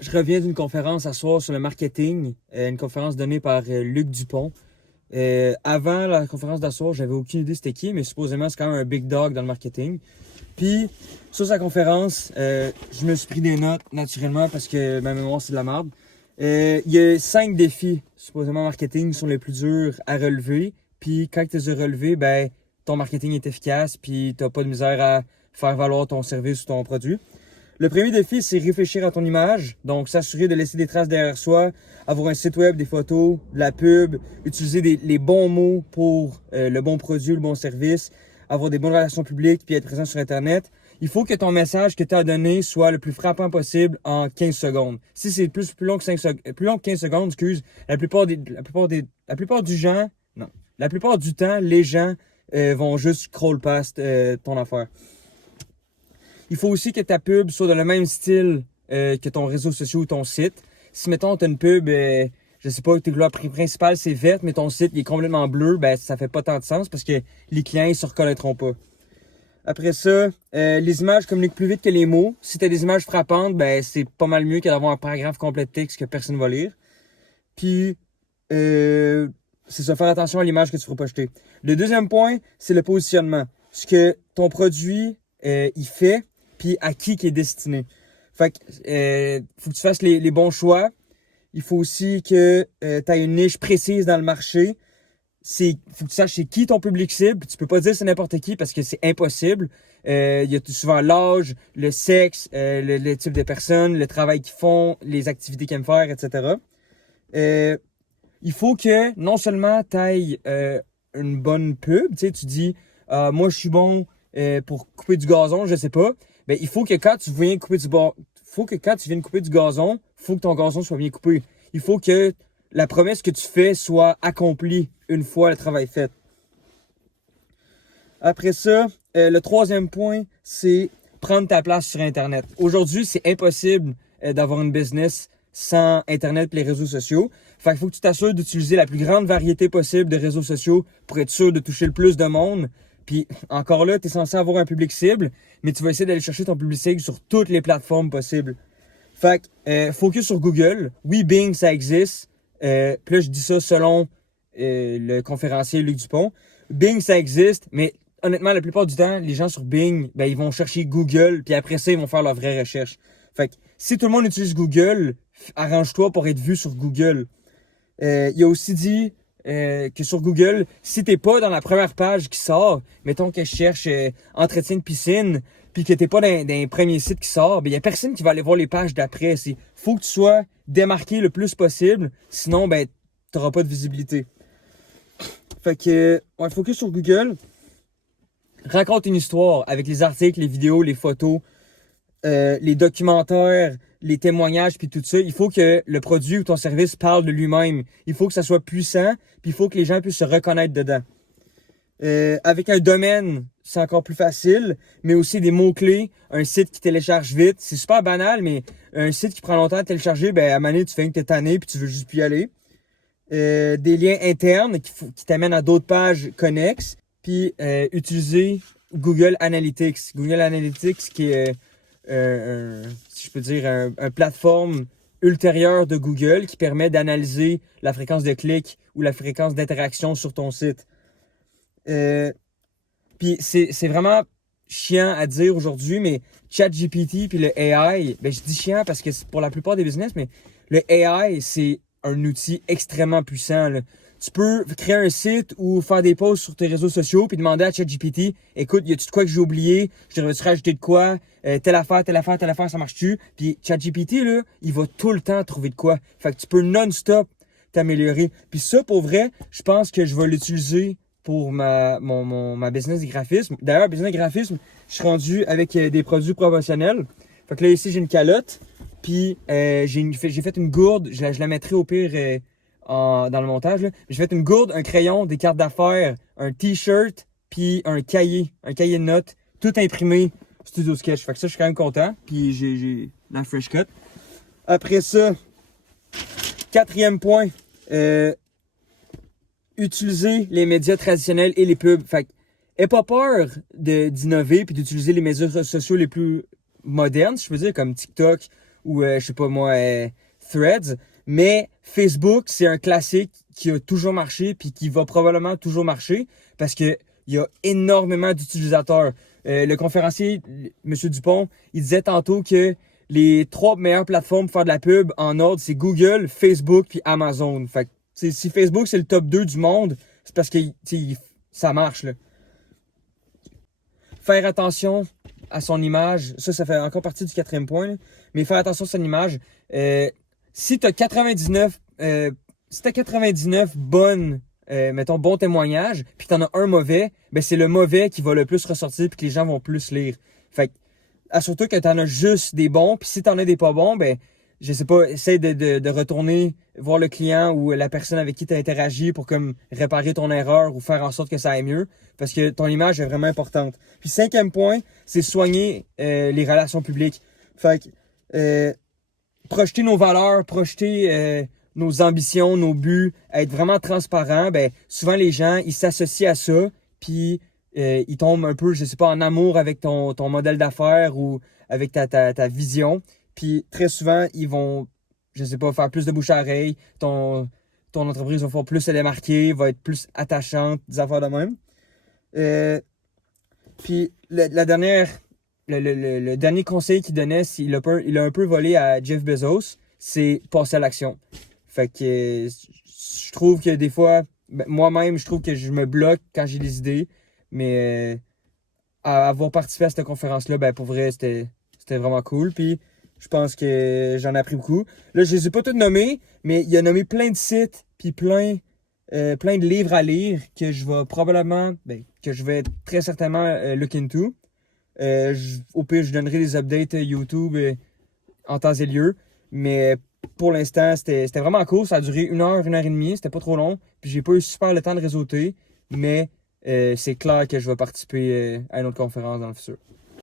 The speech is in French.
Je reviens d'une conférence à soir sur le marketing, une conférence donnée par Luc Dupont. Avant la conférence d'asseoir, j'avais aucune idée c'était qui, mais supposément c'est quand même un big dog dans le marketing. Puis, sur sa conférence, je me suis pris des notes naturellement parce que ma mémoire c'est de la merde. Il y a 5 défis, supposément marketing, qui sont les plus durs à relever. Puis quand tu les as relevés, ben, ton marketing est efficace, puis t'as pas de misère à faire valoir ton service ou ton produit. Le premier défi, c'est réfléchir à ton image. Donc, s'assurer de laisser des traces derrière soi, avoir un site web, des photos, de la pub, utiliser les bons mots pour le bon produit, le bon service, avoir des bonnes relations publiques, puis être présent sur Internet. Il faut que ton message que tu as donné soit le plus frappant possible en 15 secondes. Si c'est plus long que plus long que 15 secondes, excuse, la plupart du gens, non, la plupart du temps, les gens vont juste scroll past ton affaire. Il faut aussi que ta pub soit dans le même style que ton réseau social ou ton site. Si, mettons, tu as une pub, je sais pas, tes couleurs principales, c'est verte, mais ton site il est complètement bleu, ben ça fait pas tant de sens parce que les clients ils se reconnaîtront pas. Après ça, les images communiquent plus vite que les mots. Si tu as des images frappantes, ben c'est pas mal mieux que d'avoir un paragraphe complet de texte que personne va lire. Puis, c'est ça, faire attention à l'image que tu feras pas jeter. Le deuxième point, c'est le positionnement. Ce que ton produit, il fait, puis à qui est destiné. Fait que, faut que tu fasses les bons choix. Il faut aussi que tu aies une niche précise dans le marché. Faut que tu saches c'est qui ton public cible. Tu peux pas dire c'est n'importe qui parce que c'est impossible. Il y a souvent l'âge, le sexe, le type de personne, le travail qu'ils font, les activités qu'ils aiment faire, etc. Il faut que non seulement tu ailles une bonne pub, tu sais, tu dis moi je suis bon pour couper du gazon, je sais pas. Ben, il faut que quand tu viens couper du gazon, faut que ton gazon soit bien coupé. Il faut que la promesse que tu fais soit accomplie une fois le travail fait. Après ça, le troisième point, c'est prendre ta place sur Internet. Aujourd'hui, c'est impossible d'avoir une business sans Internet et les réseaux sociaux. Fait qu'il faut que tu t'assures d'utiliser la plus grande variété possible de réseaux sociaux pour être sûr de toucher le plus de monde. Puis encore là, tu es censé avoir un public cible, mais tu vas essayer d'aller chercher ton public cible sur toutes les plateformes possibles. Fait que focus sur Google. Oui, Bing, ça existe. Puis là, je dis ça selon le conférencier Luc Dupont. Bing, ça existe, mais honnêtement, la plupart du temps, les gens sur Bing, ben, ils vont chercher Google, puis après ça, ils vont faire leur vraie recherche. Fait que si tout le monde utilise Google, arrange-toi pour être vu sur Google. Il a aussi dit que sur Google, si t'es pas dans la première page qui sort, mettons que je cherche entretien de piscine, puis que t'es pas dans les premiers sites qui sort, ben y a personne qui va aller voir les pages d'après. Faut que tu sois démarqué le plus possible, sinon ben t'auras pas de visibilité. Fait que ouais, focus sur Google. Raconte une histoire avec les articles, les vidéos, les photos, les documentaires, les témoignages puis tout ça. Il faut que le produit ou ton service parle de lui-même. Il faut que ça soit puissant, puis il faut que les gens puissent se reconnaître dedans. Avec un domaine, c'est encore plus facile, mais aussi des mots-clés, un site qui télécharge vite. C'est super banal, mais un site qui prend longtemps à télécharger, ben à un moment donné, tu fais que t'es tanné puis tu veux juste plus y aller. Des liens internes qui t'amènent à d'autres pages connexes, puis utiliser Google Analytics. Google Analytics qui est si je peux dire, un plateforme ultérieure de Google qui permet d'analyser la fréquence de clics ou la fréquence d'interaction sur ton site. Puis c'est vraiment chiant à dire aujourd'hui, mais ChatGPT puis le AI, ben je dis chiant parce que c'est pour la plupart des business, mais le AI, c'est un outil extrêmement puissant, là. Tu peux créer un site ou faire des posts sur tes réseaux sociaux puis demander à ChatGPT, écoute, y a-tu de quoi que j'ai oublié? Je devrais-tu rajouter de quoi? Telle affaire, ça marche-tu? Puis ChatGPT, là, il va tout le temps trouver de quoi. Fait que tu peux non-stop t'améliorer. Puis ça, pour vrai, je pense que je vais l'utiliser pour ma business de graphisme. D'ailleurs, business de graphisme, je suis rendu avec des produits promotionnels. Fait que là, ici, j'ai une calotte. Puis j'ai fait une gourde. Je la mettrai au pire dans le montage, là. J'ai fait une gourde, un crayon, des cartes d'affaires, un t-shirt, puis un cahier de notes, tout imprimé Studio Sketch. Fait que ça, je suis quand même content. Puis j'ai la fresh cut. Après ça, quatrième point, utiliser les médias traditionnels et les pubs. Fait que aie pas peur d'innover puis d'utiliser les médias sociaux les plus modernes, si je veux dire, comme TikTok ou je sais pas moi, Threads. Mais Facebook, c'est un classique qui a toujours marché puis qui va probablement toujours marcher parce que il y a énormément d'utilisateurs. Le conférencier, M. Dupont, il disait tantôt que les 3 meilleures plateformes pour faire de la pub en ordre, c'est Google, Facebook puis Amazon. Fait que, si Facebook c'est le top 2 du monde, c'est parce que ça marche là. Faire attention à son image, ça fait encore partie du 4e point, là. Mais faire attention à son image. Si t'as 99, si t'as 99 bonnes, mettons, bons témoignages, puis t'en as un mauvais, ben c'est le mauvais qui va le plus ressortir puis que les gens vont plus lire. Fait que, assure-toi que t'en as juste des bons, puis si t'en as des pas bons, ben, je sais pas, essaye de retourner voir le client ou la personne avec qui t'as interagi pour comme réparer ton erreur ou faire en sorte que ça aille mieux, parce que ton image est vraiment importante. Puis 5e point, c'est soigner les relations publiques. Fait que, projeter nos valeurs, projeter nos ambitions, nos buts, être vraiment transparent, ben souvent les gens, ils s'associent à ça, puis ils tombent un peu, je sais pas, en amour avec ton modèle d'affaires ou avec ta vision. Puis très souvent, ils vont, je sais pas, faire plus de bouche à oreille, ton entreprise va faire plus se démarquer, va être plus attachante, des affaires de même. Puis le dernier conseil qu'il donnait, il a un peu volé à Jeff Bezos, c'est passer à l'action. Fait que je trouve que des fois, moi-même, je trouve que je me bloque quand j'ai des idées, mais à avoir participé à cette conférence-là, ben pour vrai, c'était vraiment cool. Puis je pense que j'en ai appris beaucoup. Là, je les ai pas tous nommés, mais il a nommé plein de sites, puis plein de livres à lire que je vais probablement, que je vais très certainement look into. Au pire, je donnerai des updates YouTube en temps et lieu. Mais pour l'instant, c'était vraiment cool. Ça a duré 1 heure, 1 heure et demie. C'était pas trop long. Puis j'ai pas eu super le temps de réseauter. Mais c'est clair que je vais participer à une autre conférence dans le futur.